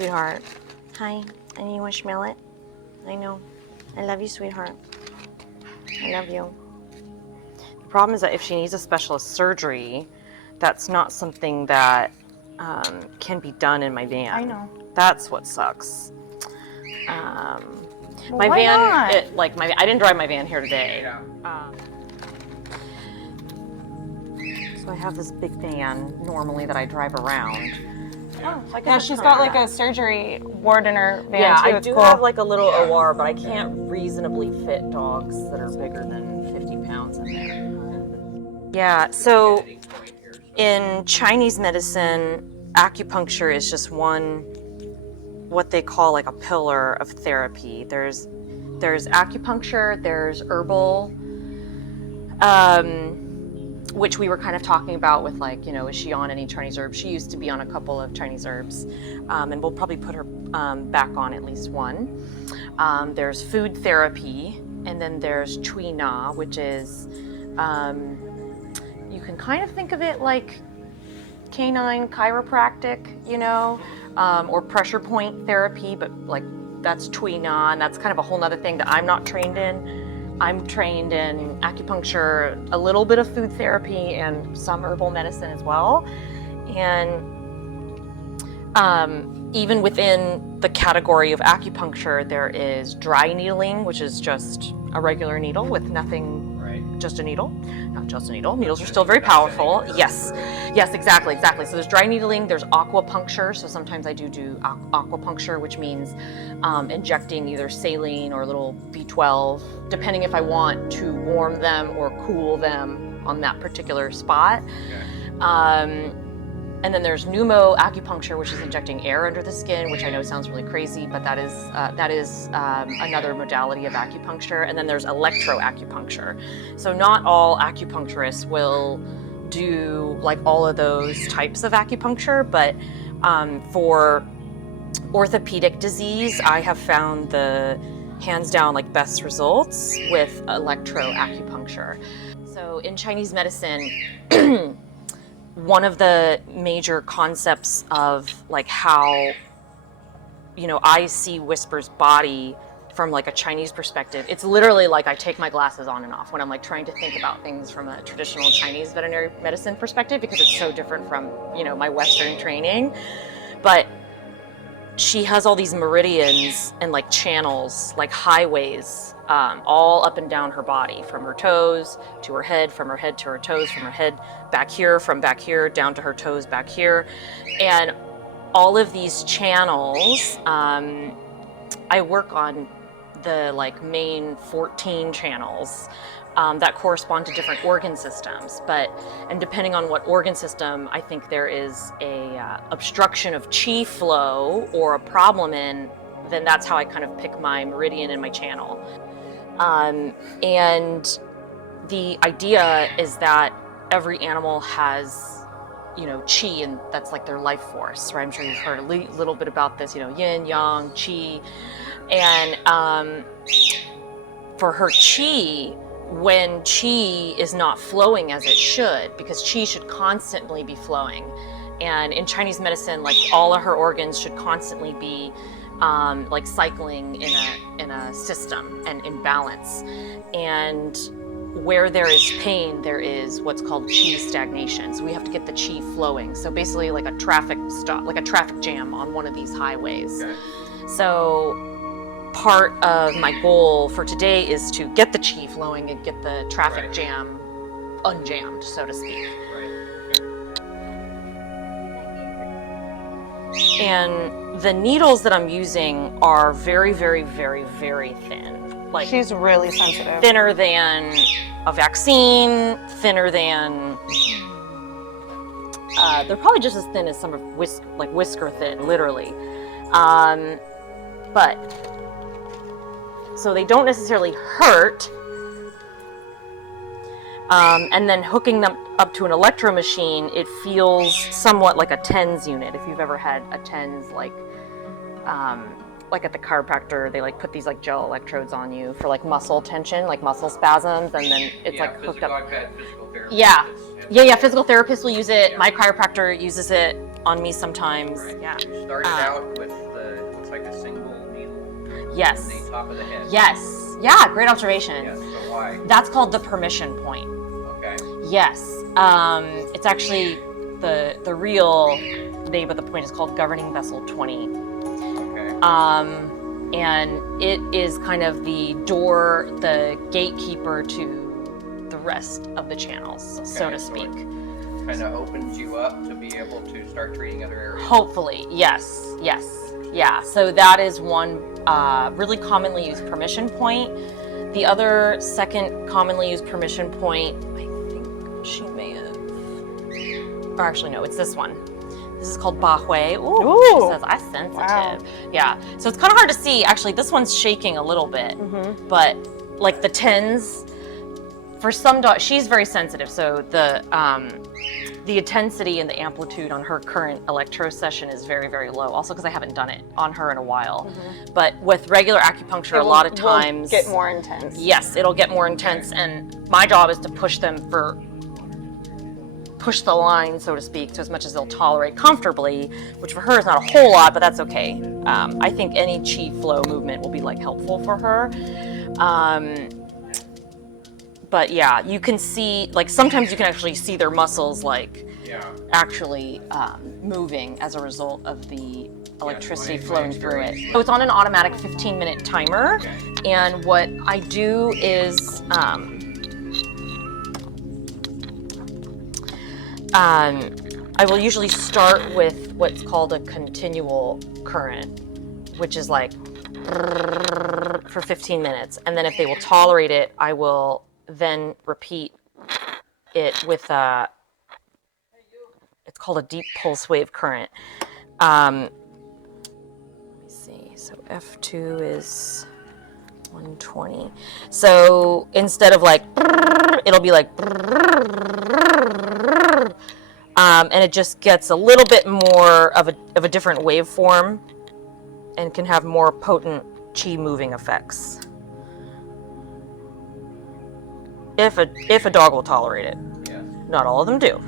sweetheart. Hi. And you want to smell it? I know. I love you, sweetheart. I love you. The problem is that if she needs a specialist surgery, that's not something that can be done in my van. I know. That's what sucks. Well, My why van, not? I didn't drive my van here today. Yeah. So I have this big van normally that I drive around. Oh, So I yeah, she's got like a surgery ward in her van Yeah, too. I It's do cool. have like a little OR, but I can't reasonably fit dogs that are bigger than 50 pounds in there. Yeah, so in Chinese medicine, acupuncture is just one, what they call like a pillar of therapy. There's acupuncture, there's herbal, which we were kind of talking about with like, you know, is she on any Chinese herbs? She used to be on a couple of Chinese herbs, and we'll probably put her back on at least one. There's food therapy, and then there's Cui Na, which is, you can kind of think of it like canine chiropractic, you know, or pressure point therapy, but like that's Cui Na, and that's kind of a whole nother thing that I'm not trained in. I'm trained in acupuncture, a little bit of food therapy, and some herbal medicine as well. And even within the category of acupuncture, there is dry needling, which is just a regular needle with nothing, just a needle, not just a needle. Needles are still very powerful. Yes, exactly. So there's dry needling, there's aquapuncture. So sometimes I do aquapuncture, which means injecting either saline or a little B12, depending if I want to warm them or cool them on that particular spot. And then there's pneumo acupuncture, which is injecting air under the skin, which I know sounds really crazy, but that is another modality of acupuncture. And then there's electroacupuncture. So not all acupuncturists will do like all of those types of acupuncture, but for orthopedic disease, I have found the hands down like best results with electroacupuncture. So in Chinese medicine, one of the major concepts of like how, you know, I see Whisper's body from like a Chinese perspective, it's literally like I take my glasses on and off when I'm like trying to think about things from a traditional Chinese veterinary medicine perspective, because it's so different from, you know, my Western training. But she has all these meridians and like channels, like highways, all up and down her body, from her toes to her head, from her head to her toes, from her head back here, from back here down to her toes back here. And all of these channels, I work on the like main 14 channels that correspond to different organ systems. And depending on what organ system I think there is a obstruction of qi flow or a problem in, then that's how I kind of pick my meridian and my channel. And the idea is that every animal has, you know, qi, and that's like their life force, right? I'm sure you've heard a little bit about this, you know, yin, yang, qi. And for her qi, when qi is not flowing as it should, because qi should constantly be flowing. And in Chinese medicine, like all of her organs should constantly be like cycling in a system and in balance. And where there is pain, there is what's called qi stagnation. So we have to get the qi flowing. So basically like a traffic stop, like a traffic jam on one of these highways. Okay. So part of my goal for today is to get the qi flowing and get the traffic jam unjammed, so to speak. And the needles that I'm using are very, very, very, very thin. Like, she's really sensitive. Thinner than a vaccine, thinner than, they're probably just as thin as some of whisker thin, literally. But, so they don't necessarily hurt. And then hooking them up to an electro machine, it feels somewhat like a TENS unit. If you've ever had a TENS, like at the chiropractor, they like put these like gel electrodes on you for like muscle tension, like muscle spasms, and then it's like hooked up. I've had physical therapists. Yeah. Physical therapists will use it. Yeah. My chiropractor uses it on me sometimes. Right. Yeah. You started out with it's like a single needle Yes. in the top of the head. Yes. Yeah, great observation. Yes, so why? That's called the permission point. Okay. Yes. It's actually the real name of the point is called governing vessel 20. Okay. And it is kind of the door, the gatekeeper to the rest of the channels, so Okay, to so speak. Kind of opens you up to be able to start treating other areas. Hopefully, yes, yes, yeah. So that is one really commonly used permission point. The other second commonly used permission point, I think she may have, or actually no, it's this one. This is called Bahui. Ooh, she says, I'm sensitive. Wow. Yeah, so it's kind of hard to see. Actually, this one's shaking a little bit, but like the tens, for some dogs, she's very sensitive. So the intensity and the amplitude on her current electro session is very, very low. Also because I haven't done it on her in a while. But with regular acupuncture, a lot of times, get more intense. yes, it'll get more intense. And my job is to push the line, so to speak, to as much as they'll tolerate comfortably, which for her is not a whole lot, but that's okay. I think any chi flow movement will be like helpful for her. But yeah, you can see, like sometimes you can actually see their muscles like actually moving as a result of the electricity flowing through it. So it's on an automatic 15-minute timer. And what I do is, I will usually start with what's called a continual current, which is like for 15 minutes. And then if they will tolerate it, I will then repeat it with it's called a deep pulse wave current. Let me see, so F2 is 120. So instead of like, it'll be like, and it just gets a little bit more of a different waveform and can have more potent chi moving effects. If a dog will tolerate it. Yes. Not all of them do.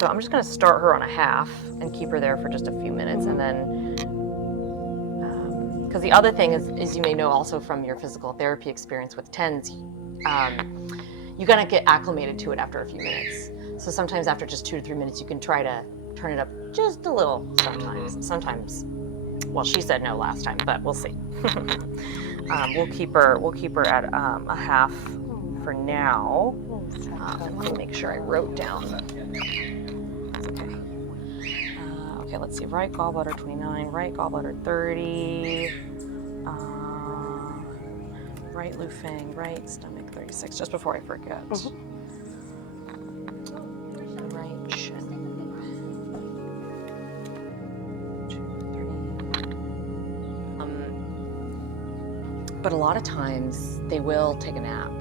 So I'm just going to start her on a half and keep her there for just a few minutes, and then, because the other thing is you may know also from your physical therapy experience with TENS, you gotta get acclimated to it after a few minutes. So sometimes after just 2 to 3 minutes, you can try to turn it up just a little. Sometimes. Well, she said no last time, but we'll see. We'll keep her at a half for now. Let me make sure I wrote down. Okay. Okay, let's see. Right gallbladder 29, right gallbladder 30, right Lufeng, right stomach 36. Just before I forget. Right shin. 2, 3. But a lot of times they will take a nap.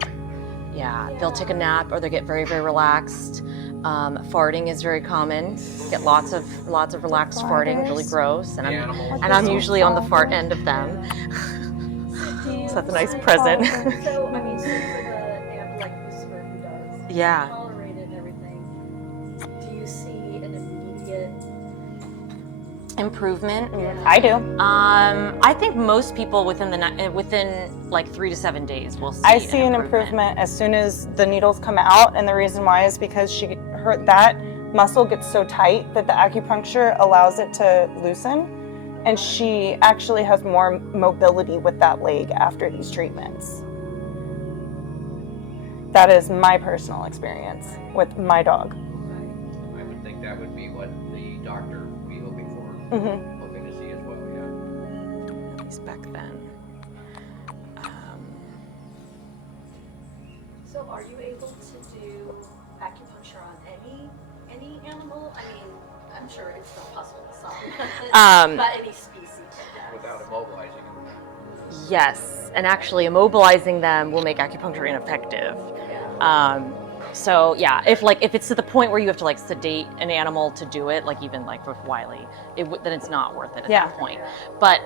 Yeah, they'll take a nap or they get very, very relaxed. Farting is very common. Get lots of relaxed farting, really gross. And I'm usually on the fart end of them. So that's a nice present. So, I mean, so for the like Whisper who does tolerate it and everything, do you see an immediate improvement? I do. I think most people within like 3 to 7 days will see. I see an improvement as soon as the needles come out, and the reason why is because that muscle gets so tight that the acupuncture allows it to loosen. And she actually has more mobility with that leg after these treatments. That is my personal experience with my dog. I would think that would be what the doctor would be hoping for, hoping to see as well, yeah. At least back then. So are you able to do acupuncture on any animal? I mean, I'm sure it's still puzzle some, but any species. Without immobilizing them. Yes, and actually immobilizing them will make acupuncture ineffective. So yeah, if it's to the point where you have to like sedate an animal to do it, like even like with Wiley, then it's not worth it at that point. But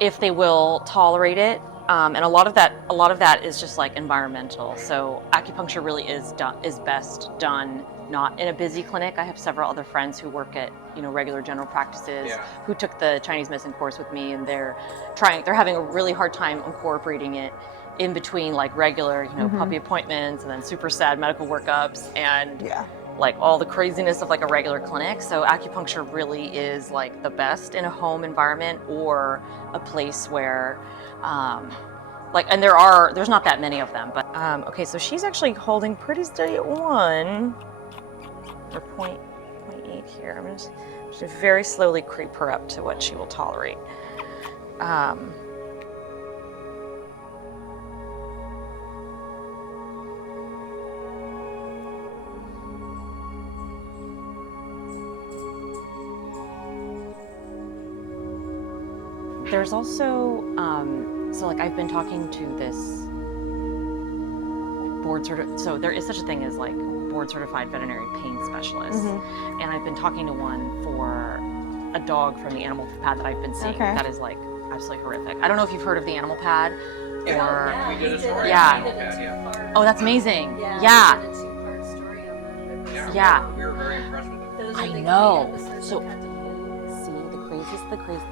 if they will tolerate it, And a lot of that is just like environmental. So acupuncture really is best done not in a busy clinic. I have several other friends who work at regular general practices who took the Chinese medicine course with me, and they're having a really hard time incorporating it in between like regular puppy appointments and then super sad medical workups and like all the craziness of like a regular clinic. So acupuncture really is like the best in a home environment or a place where and there's not that many of them, but okay, so she's actually holding pretty steady at 1 or 0.8 here. I'm just very slowly creep her up to what she will tolerate. There's also, so like I've been talking to this so there is such a thing as like board certified veterinary pain specialist. And I've been talking to one for a dog from the animal pad that I've been seeing. That is like absolutely horrific. I don't know if you've heard of the animal pad or. We did a story Yeah. on the animal pad, yeah. Oh, that's amazing. Yeah. We did a 2-part story on that. Yeah. We were very impressed with it. Those are I the know. episodes So- we had to do. The crazy.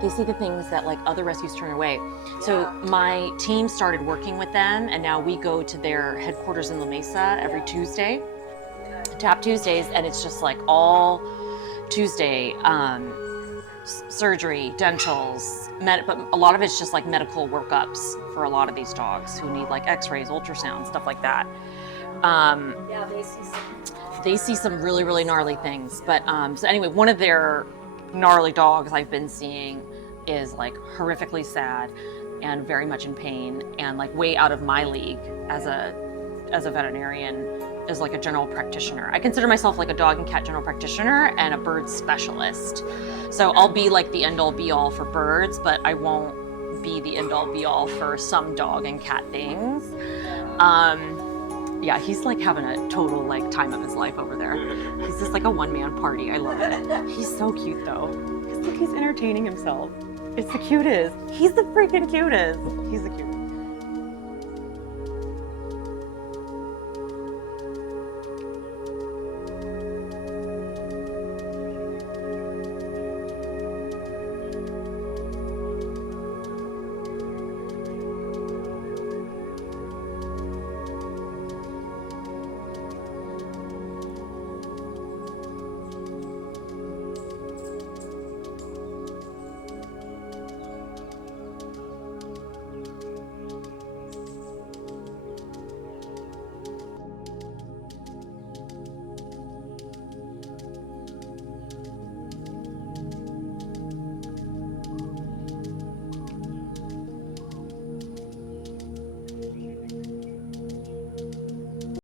They see the things that like other rescues turn away. So my team started working with them, and now we go to their headquarters in La Mesa every Tuesday, Tap Tuesdays, and it's just like all Tuesday surgery, dentals, but a lot of it's just like medical workups for a lot of these dogs who need like X-rays, ultrasounds, stuff like that. Yeah, They see some really, really gnarly things. But so anyway, one of their gnarly dogs I've been seeing is like horrifically sad and very much in pain and like way out of my league as a veterinarian, as like a general practitioner. I consider myself like a dog and cat general practitioner and a bird specialist. So I'll be like the end all be all for birds, but I won't be the end all be all for some dog and cat things. Yeah, he's like having a total like time of his life over there. He's just like a one-man party. I love it. He's so cute though. Because look, he's entertaining himself. It's the cutest. He's the freaking cutest. He's the cutest.